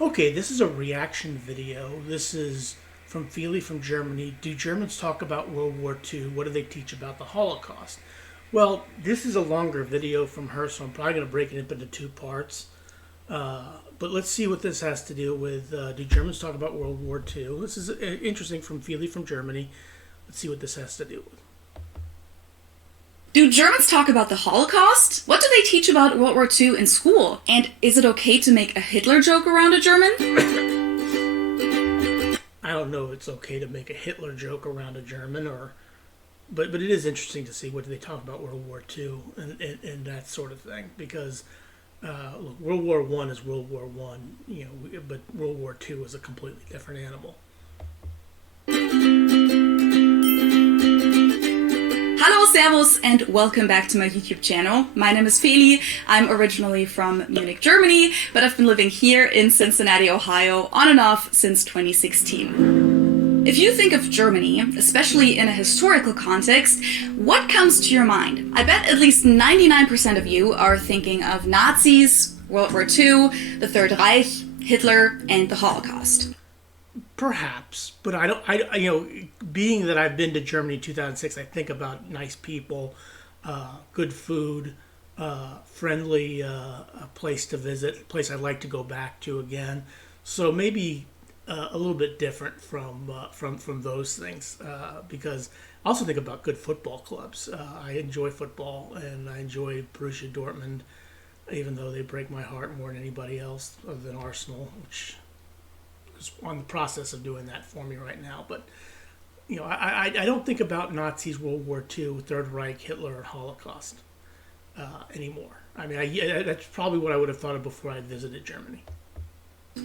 Okay, this is a reaction video. This is from Feely from Germany. Do Germans talk about World War II? What do they teach about the Holocaust? Well, this is a longer video from her, so I'm probably going to break it up into two parts. But let's see what this has to do with do Germans talk about World War II? This is interesting from Feely from Germany. Let's see what this has to do with. Do Germans talk about the Holocaust? What do they teach about World War II in school? And is it okay to make a Hitler joke around a German? I don't know if it's okay to make a Hitler joke around a German, but it is interesting to see what do they talk about World War II and that sort of thing, because look, World War I is World War One, but World War II is a completely different animal. Hello, servus, and welcome back to my YouTube channel. My name is Feli. I'm originally from Munich, Germany, but I've been living here in Cincinnati, Ohio, on and off since 2016. If you think of Germany, especially in a historical context, what comes to your mind? I bet at least 99% of you are thinking of Nazis, World War II, the Third Reich, Hitler, and the Holocaust. Perhaps, but being that I've been to Germany in 2006, I think about nice people, good food, friendly place to visit, a place I'd like to go back to again. So maybe a little bit different from those things, because I also think about good football clubs. I enjoy football, and I enjoy Borussia Dortmund, even though they break my heart more than anybody else other than Arsenal, which is on the process of doing that for me right now. But I don't think about Nazis, World War II, Third Reich, Hitler, or Holocaust anymore. I mean, that's probably what I would have thought of before I visited Germany.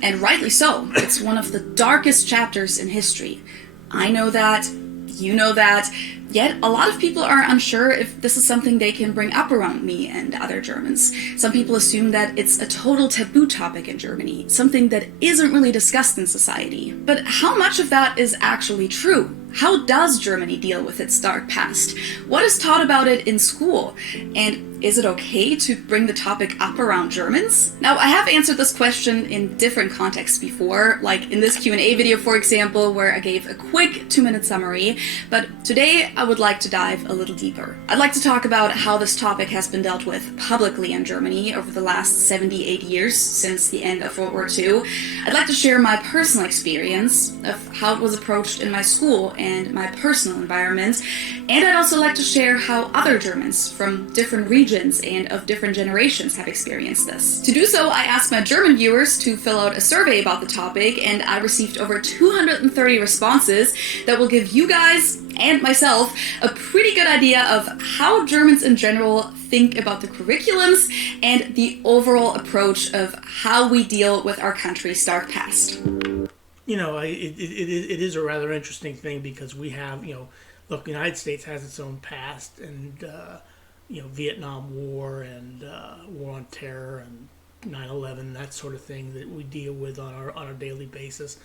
And rightly so. It's one of the darkest chapters in history. I know that, you know that, yet a lot of people are unsure if this is something they can bring up around me and other Germans. Some people assume that it's a total taboo topic in Germany, something that isn't really discussed in society. But how much of that is actually true? How does Germany deal with its dark past? What is taught about it in school? And is it okay to bring the topic up around Germans? Now, I have answered this question in different contexts before, like in this Q&A video, for example, where I gave a quick 2-minute summary, but today I would like to dive a little deeper. I'd like to talk about how this topic has been dealt with publicly in Germany over the last 78 years since the end of World War II. I'd like to share my personal experience of how it was approached in my school and my personal environment, and I'd also like to share how other Germans from different regions and of different generations have experienced this. To do so, I asked my German viewers to fill out a survey about the topic, and I received over 230 responses that will give you guys and myself a pretty good idea of how Germans in general think about the curriculums and the overall approach of how we deal with our country's dark past. It is a rather interesting thing because we have, look, the United States has its own past, and Vietnam War and War on Terror and 9/11, that sort of thing that we deal with on our daily basis.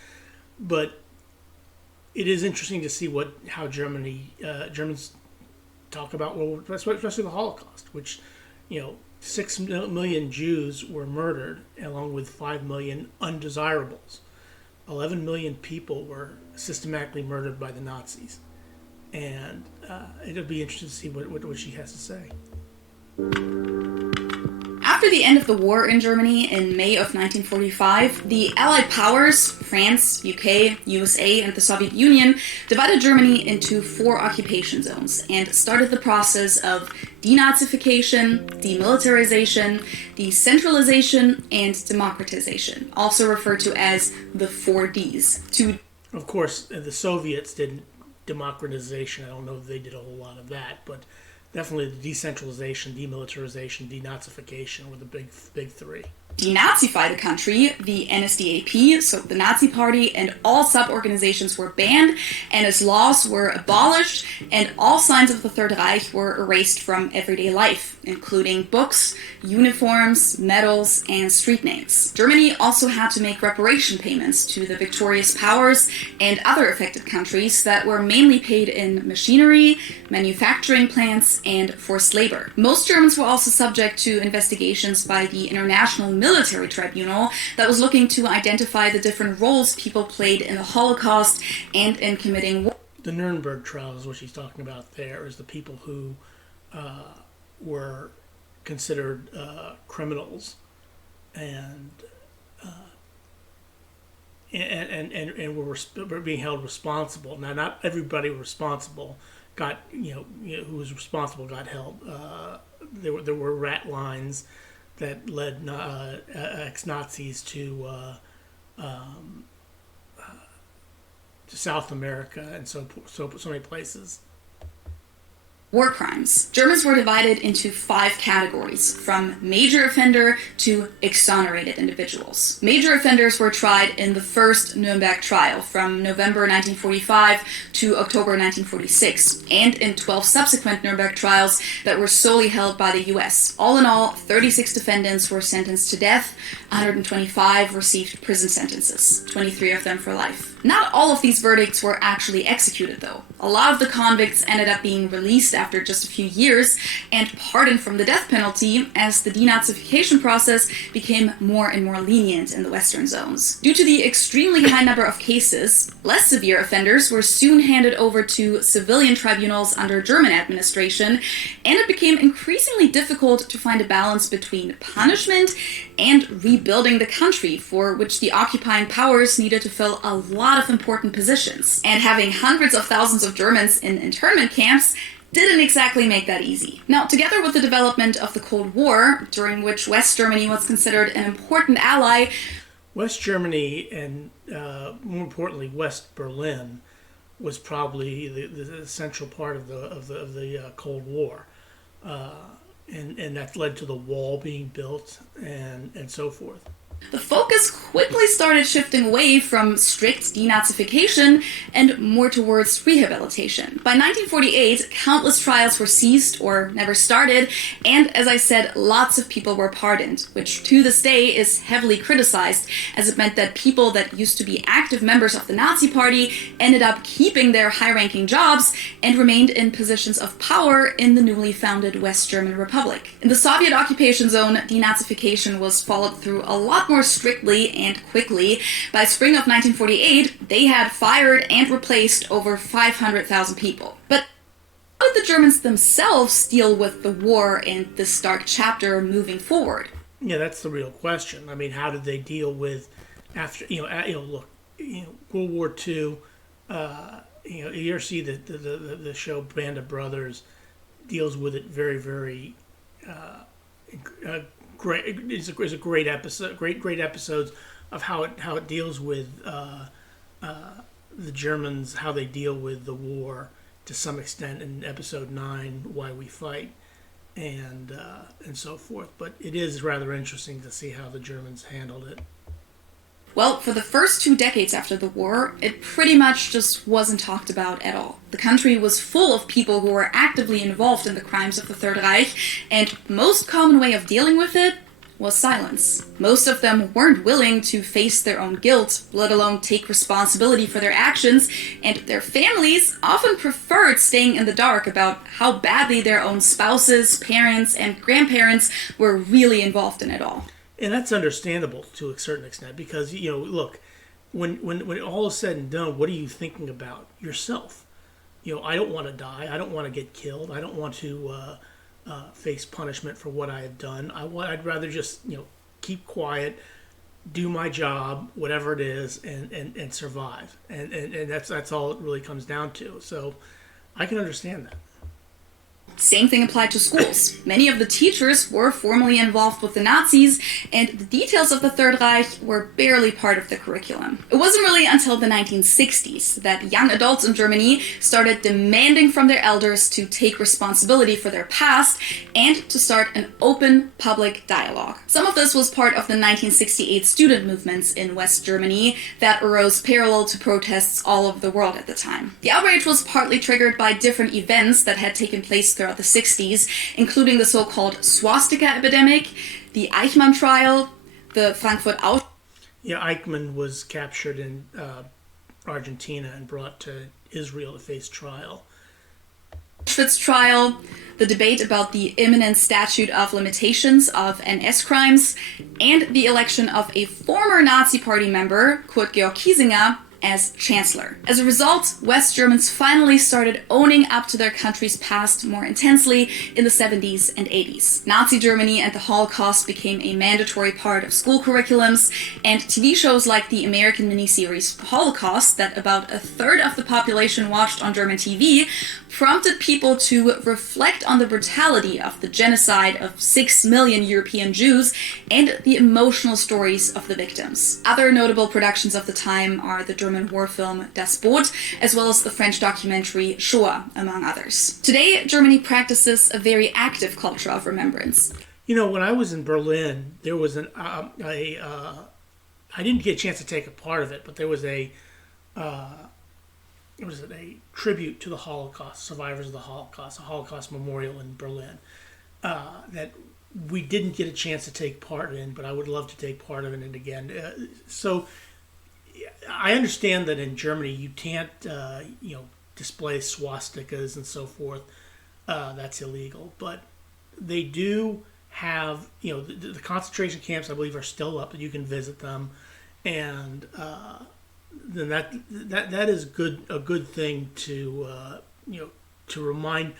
But it is interesting to see how Germans talk about, especially the Holocaust, which 6 million Jews were murdered, along with 5 million undesirables. 11 million people were systematically murdered by the Nazis, and it'll be interesting to see what she has to say. After the end of the war in Germany in May of 1945, the Allied powers, France, UK, USA, and the Soviet Union, divided Germany into 4 occupation zones and started the process of denazification, demilitarization, decentralization, and democratization, also referred to as the 4 Ds. Of course, the Soviets did democratization. I don't know if they did a whole lot of that, but definitely the decentralization, demilitarization, denazification were the big 3. Denazify the country, the NSDAP, so the Nazi Party, and all sub-organizations were banned, and its laws were abolished, and all signs of the Third Reich were erased from everyday life, including books, uniforms, medals, and street names. Germany also had to make reparation payments to the victorious powers and other affected countries that were mainly paid in machinery, manufacturing plants, and forced labor. Most Germans were also subject to investigations by the International military tribunal that was looking to identify the different roles people played in the Holocaust and in committing war. The Nuremberg trials, what she's talking about there, is the people who were considered criminals and were being held responsible. Now, not everybody responsible who was responsible got held. There were rat lines that led ex-Nazis to South America and so many places. War crimes. Germans were divided into 5 categories, from major offender to exonerated individuals. Major offenders were tried in the first Nuremberg trial from November 1945 to October 1946, and in 12 subsequent Nuremberg trials that were solely held by the US. All in all, 36 defendants were sentenced to death, 125 received prison sentences, 23 of them for life. Not all of these verdicts were actually executed, though. A lot of the convicts ended up being released after just a few years and pardoned from the death penalty as the denazification process became more and more lenient in the Western zones. Due to the extremely high number of cases, less severe offenders were soon handed over to civilian tribunals under German administration, and it became increasingly difficult to find a balance between punishment and rebuilding the country, for which the occupying powers needed to fill a lot of important positions. And having hundreds of thousands of Germans in internment camps didn't exactly make that easy. Now, together with the development of the Cold War, during which West Germany was considered an important ally, West Germany and more importantly West Berlin was probably the central part of the Cold War, and that led to the wall being built and so forth. The focus quickly started shifting away from strict denazification and more towards rehabilitation. By 1948, countless trials were ceased or never started, and as I said, lots of people were pardoned, which to this day is heavily criticized, as it meant that people that used to be active members of the Nazi Party ended up keeping their high-ranking jobs and remained in positions of power in the newly founded West German Republic. In the Soviet occupation zone, denazification was followed through a lot more strictly and quickly. By spring of 1948, they had fired and replaced over 500,000 people. But how did the Germans themselves deal with the war and this dark chapter moving forward? Yeah, that's the real question. I mean, how did they deal with after World War II? You ever see the show Band of Brothers deals with it very, very great. It's a great episode. Great episodes of how it deals with the Germans, how they deal with the war to some extent in episode 9, Why We Fight, and so forth. But it is rather interesting to see how the Germans handled it. Well, for the first 2 decades after the war, it pretty much just wasn't talked about at all. The country was full of people who were actively involved in the crimes of the Third Reich, and most common way of dealing with it was silence. Most of them weren't willing to face their own guilt, let alone take responsibility for their actions, and their families often preferred staying in the dark about how badly their own spouses, parents, and grandparents were really involved in it all. And that's understandable to a certain extent because, look, when all is said and done, what are you thinking about? Yourself. I don't want to die. I don't want to get killed. I don't want to face punishment for what I have done. I'd rather just, keep quiet, do my job, whatever it is, and survive. And that's all it really comes down to. So I can understand that. Same thing applied to schools. Many of the teachers were formally involved with the Nazis, and the details of the Third Reich were barely part of the curriculum. It wasn't really until the 1960s that young adults in Germany started demanding from their elders to take responsibility for their past and to start an open public dialogue. Some of this was part of the 1968 student movements in West Germany that arose parallel to protests all over the world at the time. The outrage was partly triggered by different events that had taken place throughout the 60s, including the so-called swastika epidemic, the Eichmann trial, the Frankfurt Aus. Yeah, Eichmann was captured in Argentina and brought to Israel to face trial. Auschwitz trial, the debate about the imminent statute of limitations of NS crimes, and the election of a former Nazi Party member, Kurt Georg Kiesinger, as chancellor. As a result, West Germans finally started owning up to their country's past more intensely in the 70s and 80s. Nazi Germany and the Holocaust became a mandatory part of school curriculums, and TV shows like the American miniseries Holocaust, that about a third of the population watched on German TV, prompted people to reflect on the brutality of the genocide of 6 million European Jews and the emotional stories of the victims. Other notable productions of the time are the German war film Das Boot, as well as the French documentary Shoah, among others. Today, Germany practices a very active culture of remembrance. You know, when I was in Berlin, there was I didn't get a chance to take a part of it, but there was a tribute to the Holocaust, survivors of the Holocaust, a Holocaust memorial in Berlin, that we didn't get a chance to take part in, but I would love to take part in it again. So I understand that in Germany you can't, display swastikas and so forth. That's illegal, but they do have, the concentration camps, I believe, are still up, and you can visit them, and then that is a good thing to to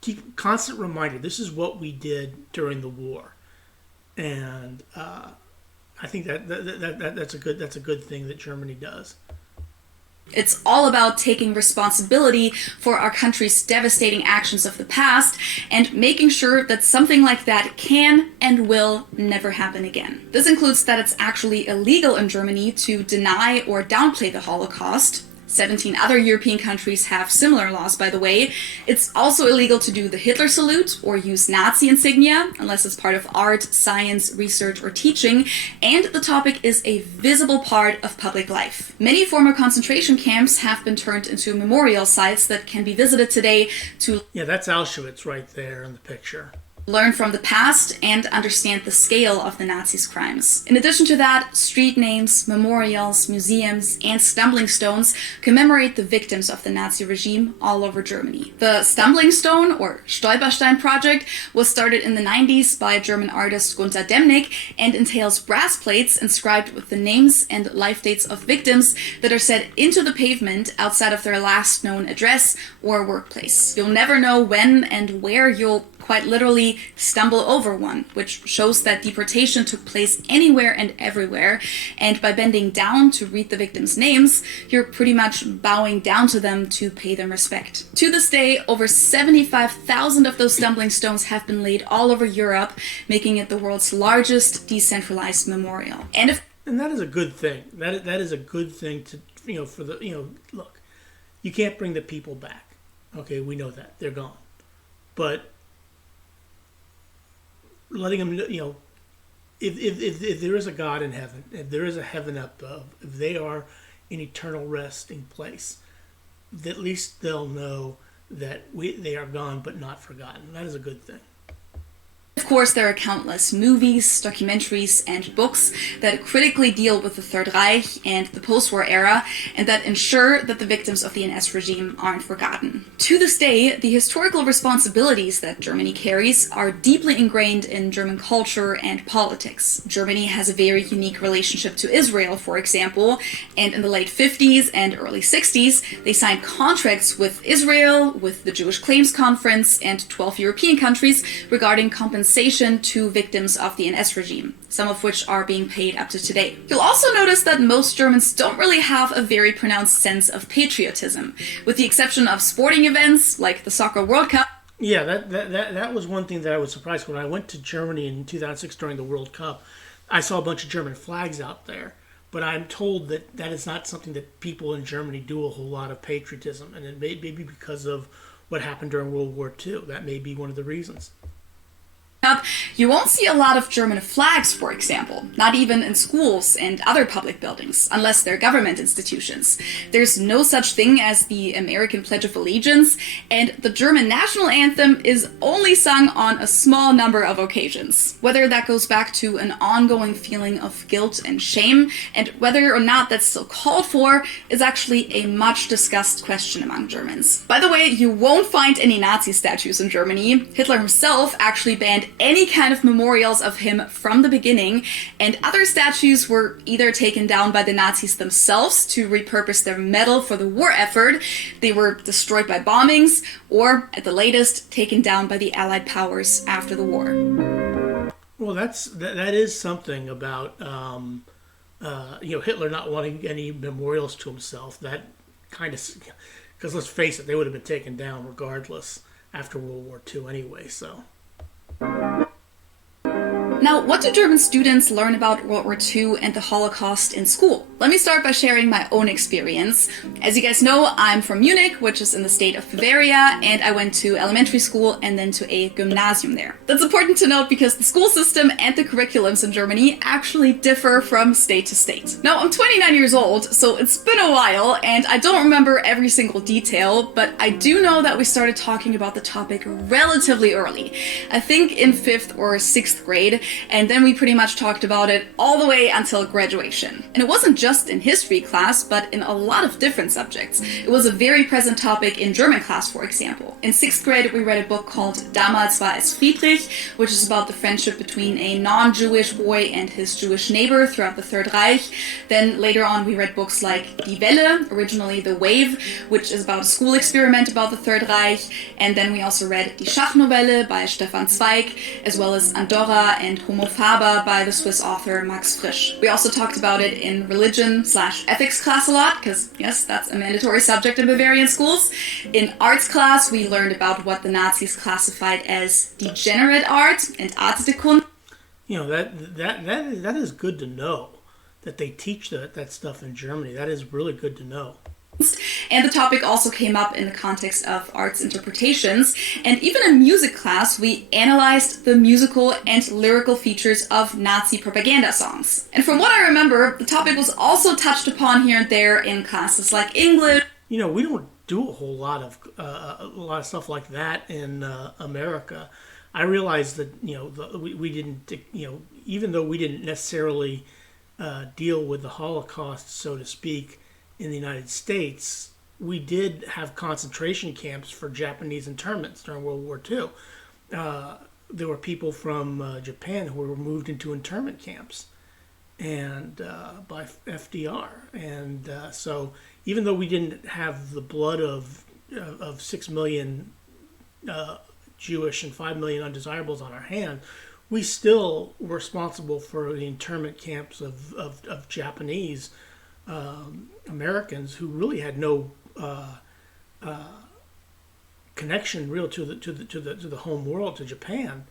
keep constant reminder. This is what we did during the war, and I think that's a good thing that Germany does. It's all about taking responsibility for our country's devastating actions of the past and making sure that something like that can and will never happen again. This includes that it's actually illegal in Germany to deny or downplay the Holocaust. 17 other European countries have similar laws, by the way. It's also illegal to do the Hitler salute or use Nazi insignia, unless it's part of art, science, research, or teaching, and the topic is a visible part of public life. Many former concentration camps have been turned into memorial sites that can be visited today to... Yeah, that's Auschwitz right there in the picture. Learn from the past and understand the scale of the Nazis' crimes. In addition to that, street names, memorials, museums, and stumbling stones commemorate the victims of the Nazi regime all over Germany. The Stumbling Stone, or Stolperstein project, was started in the 90s by German artist Gunter Demnig and entails brass plates inscribed with the names and life dates of victims that are set into the pavement outside of their last known address or workplace. You'll never know when and where you'll quite literally stumble over one, which shows that deportation took place anywhere and everywhere, and by bending down to read the victims' names, you're pretty much bowing down to them to pay them respect. To this day, over 75,000 of those stumbling stones have been laid all over Europe, making it the world's largest decentralized memorial. And that is a good thing. That is a good thing to, look, you can't bring the people back. Okay, we know that. They're gone. But letting them, if there is a God in heaven, if there is a heaven up above, if they are in eternal resting place, at least they'll know that they are gone but not forgotten. That is a good thing. Of course, there are countless movies, documentaries, and books that critically deal with the Third Reich and the post-war era, and that ensure that the victims of the NS regime aren't forgotten. To this day, the historical responsibilities that Germany carries are deeply ingrained in German culture and politics. Germany has a very unique relationship to Israel, for example, and in the late 50s and early 60s, they signed contracts with Israel, with the Jewish Claims Conference, and 12 European countries regarding compensation to victims of the NS regime, some of which are being paid up to today. You'll also notice that most Germans don't really have a very pronounced sense of patriotism, with the exception of sporting events like the Soccer World Cup. Yeah, that was one thing that I was surprised when I went to Germany in 2006 during the World Cup. I saw a bunch of German flags out there, but I'm told that that is not something that people in Germany do a whole lot of patriotism, and it may be because of what happened during World War II. That may be one of the reasons. up, you won't see a lot of German flags, for example, not even in schools and other public buildings, unless they're government institutions. There's no such thing as the American Pledge of Allegiance, and the German national anthem is only sung on a small number of occasions. Whether that goes back to an ongoing feeling of guilt and shame, and whether or not that's still called for, is actually a much discussed question among Germans. By the way, you won't find any Nazi statues in Germany. Hitler himself actually banned any kind of memorials of him from the beginning, and other statues were either taken down by the Nazis themselves to repurpose their metal for the war effort, they were destroyed by bombings, or, at the latest, taken down by the Allied powers after the war. Well, that is something about Hitler not wanting any memorials to himself. That kind of, because let's face it, they would have been taken down regardless after World War II anyway. So. Now, what do German students learn about World War II and the Holocaust in school? Let me start by sharing my own experience. As you guys know, I'm from Munich, which is in the state of Bavaria, and I went to elementary school and then to a gymnasium there. That's important to note because the school system and the curriculums in Germany actually differ from state to state. Now, I'm 29 years old, so it's been a while, and I don't remember every single detail, but I do know that we started talking about the topic relatively early. I think in 5th or 6th grade, and then we pretty much talked about it all the way until graduation. And it wasn't just in history class, but in a lot of different subjects. It was a very present topic in German class, for example. In 6th grade, we read a book called Damals war es Friedrich, which is about the friendship between a non-Jewish boy and his Jewish neighbor throughout the Third Reich. Then later on, we read books like Die Welle, originally The Wave, which is about a school experiment about the Third Reich. And then we also read Die Schachnovelle by Stefan Zweig, as well as Andorra and Homo Faber by the Swiss author Max Frisch. We also talked about it in religion/ethics class a lot, because yes, that's a mandatory subject in Bavarian schools. In arts class, we learned about what the Nazis classified as degenerate art and Art de Kunst. That is good to know that they teach that stuff in Germany. That is really good to know. And the topic also came up in the context of arts interpretations. And even in music class, we analyzed the musical and lyrical features of Nazi propaganda songs. And from what I remember, the topic was also touched upon here and there in classes like English. We don't do a whole lot of stuff like that in America. I realized that we didn't even though we didn't necessarily deal with the Holocaust, so to speak, in the United States, we did have concentration camps for Japanese internments during World War II. There were people from Japan who were moved into internment camps, and by FDR. And so, even though we didn't have the blood of 6 million Jewish and 5 million undesirables on our hand, we still were responsible for the internment camps of Japanese Americans who really had no connection real to the home world, to Japan,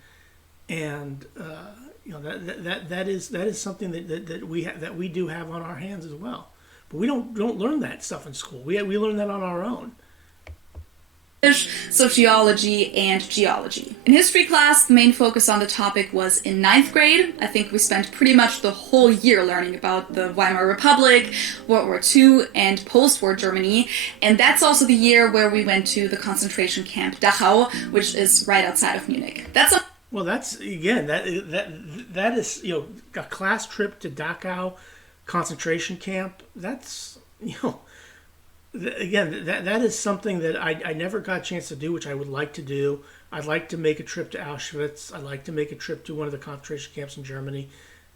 and that is something that we do have on our hands as well. But we don't learn that stuff in school. We learn that on our own. Sociology, and geology. In history class, the main focus on the topic was in 9th grade. I think we spent pretty much the whole year learning about the Weimar Republic, World War II, and post-war Germany. And that's also the year where we went to the concentration camp Dachau, which is right outside of Munich. Well, that's again that is a class trip to Dachau concentration camp. That's Again, that is something that I never got a chance to do, which I would like to do. I'd like to make a trip to Auschwitz. I'd like to make a trip to one of the concentration camps in Germany,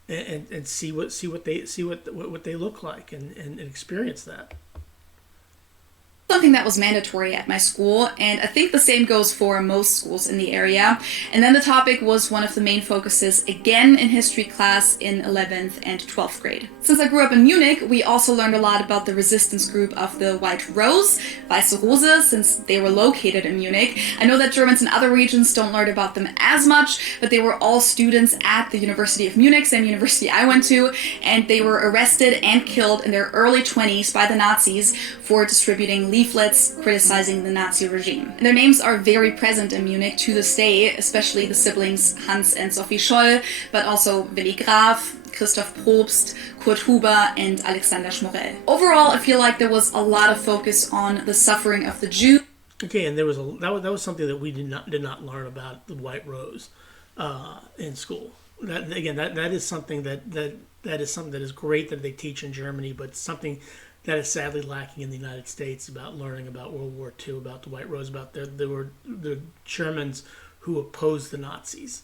and see what they look like and experience that. Something that was mandatory at my school, and I think the same goes for most schools in the area. And then the topic was one of the main focuses again in history class in 11th and 12th grade. Since I grew up in Munich, we also learned a lot about the resistance group of the White Rose, Weiße Rose, since they were located in Munich. I know that Germans in other regions don't learn about them as much, but they were all students at the University of Munich, same university I went to, and they were arrested and killed in their early 20s by the Nazis for distributing leaflets criticizing the Nazi regime. And their names are very present in Munich to this day, especially the siblings Hans and Sophie Scholl, but also Willy Graf, Christoph Probst, Kurt Huber, and Alexander Schmorell. Overall, I feel like there was a lot of focus on the suffering of the Jews. Okay, and that was something that we did not learn about the White Rose in school. That is something that is great that they teach in Germany, but something that is sadly lacking in the United States about learning about World War II, about the White Rose, about the Germans who opposed the Nazis.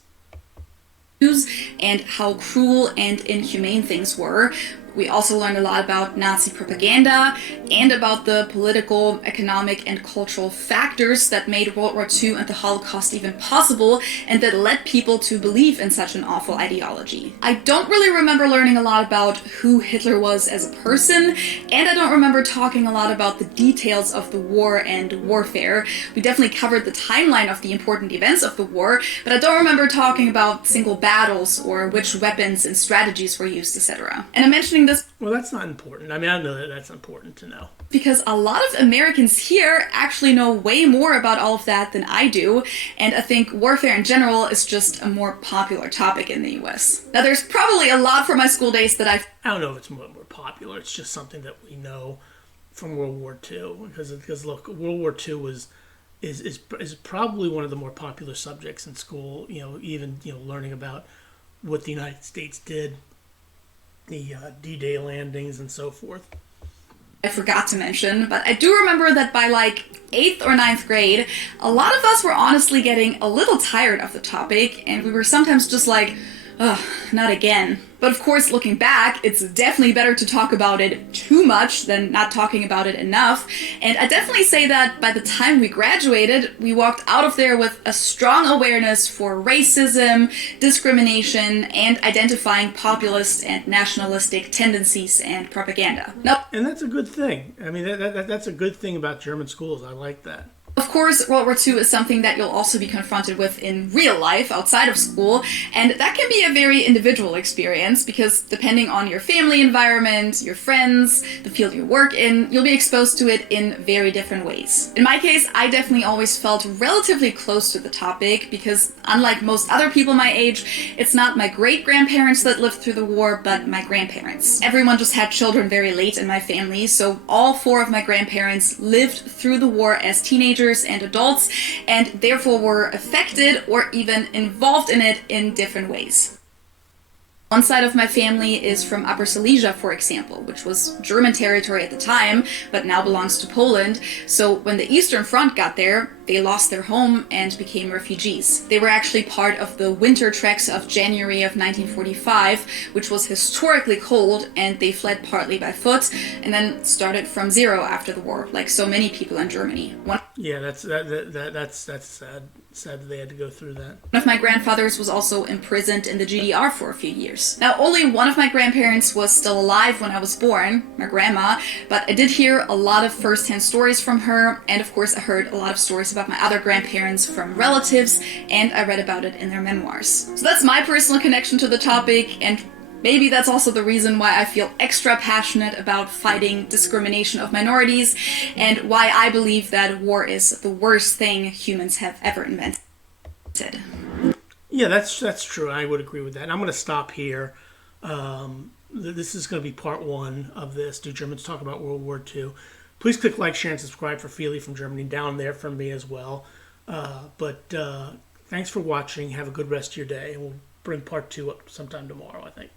And how cruel and inhumane things were. We also learned a lot about Nazi propaganda and about the political, economic, and cultural factors that made World War II and the Holocaust even possible and that led people to believe in such an awful ideology. I don't really remember learning a lot about who Hitler was as a person, and I don't remember talking a lot about the details of the war and warfare. We definitely covered the timeline of the important events of the war, but I don't remember talking about single battles or which weapons and strategies were used, etc. And I'm mentioning this. Well, that's not important. I mean, I know that that's important to know. Because a lot of Americans here actually know way more about all of that than I do, and I think warfare in general is just a more popular topic in the US. Now, there's probably a lot from my school days that I don't know if it's more popular. It's just something that we know from World War II. Because look, World War II is probably one of the more popular subjects in school. Even learning about what the United States did, the D-Day landings and so forth. I forgot to mention, but I do remember that by like 8th or 9th grade, a lot of us were honestly getting a little tired of the topic, and we were sometimes just like, ugh, not again. But of course, looking back, it's definitely better to talk about it too much than not talking about it enough. And I definitely say that by the time we graduated, we walked out of there with a strong awareness for racism, discrimination, and identifying populist and nationalistic tendencies and propaganda. Now, and that's a good thing. I mean, that's a good thing about German schools. I like that. Of course, World War II is something that you'll also be confronted with in real life outside of school, and that can be a very individual experience because depending on your family environment, your friends, the field you work in, you'll be exposed to it in very different ways. In my case, I definitely always felt relatively close to the topic because unlike most other people my age, it's not my great-grandparents that lived through the war, but my grandparents. Everyone just had children very late in my family, so all 4 of my grandparents lived through the war as teenagers and adults, and therefore were affected or even involved in it in different ways. One side of my family is from Upper Silesia, for example, which was German territory at the time, but now belongs to Poland. So when the Eastern Front got there, they lost their home and became refugees. They were actually part of the winter treks of January of 1945, which was historically cold, and they fled partly by foot and then started from zero after the war, like so many people in Germany. Yeah, that's sad. Sad that they had to go through that. One of my grandfathers was also imprisoned in the GDR for a few years. Now, only one of my grandparents was still alive when I was born, my grandma, but I did hear a lot of first-hand stories from her, and of course I heard a lot of stories about my other grandparents from relatives, and I read about it in their memoirs. So that's my personal connection to the topic, and maybe that's also the reason why I feel extra passionate about fighting discrimination of minorities and why I believe that war is the worst thing humans have ever invented. Yeah, that's true. I would agree with that. And I'm going to stop here. This is going to be part 1 of this. Do Germans Talk About World War II? Please click like, share, and subscribe for Feely from Germany down there from me as well. But thanks for watching. Have a good rest of your day. And we'll bring part 2 up sometime tomorrow, I think.